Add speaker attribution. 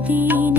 Speaker 1: দিন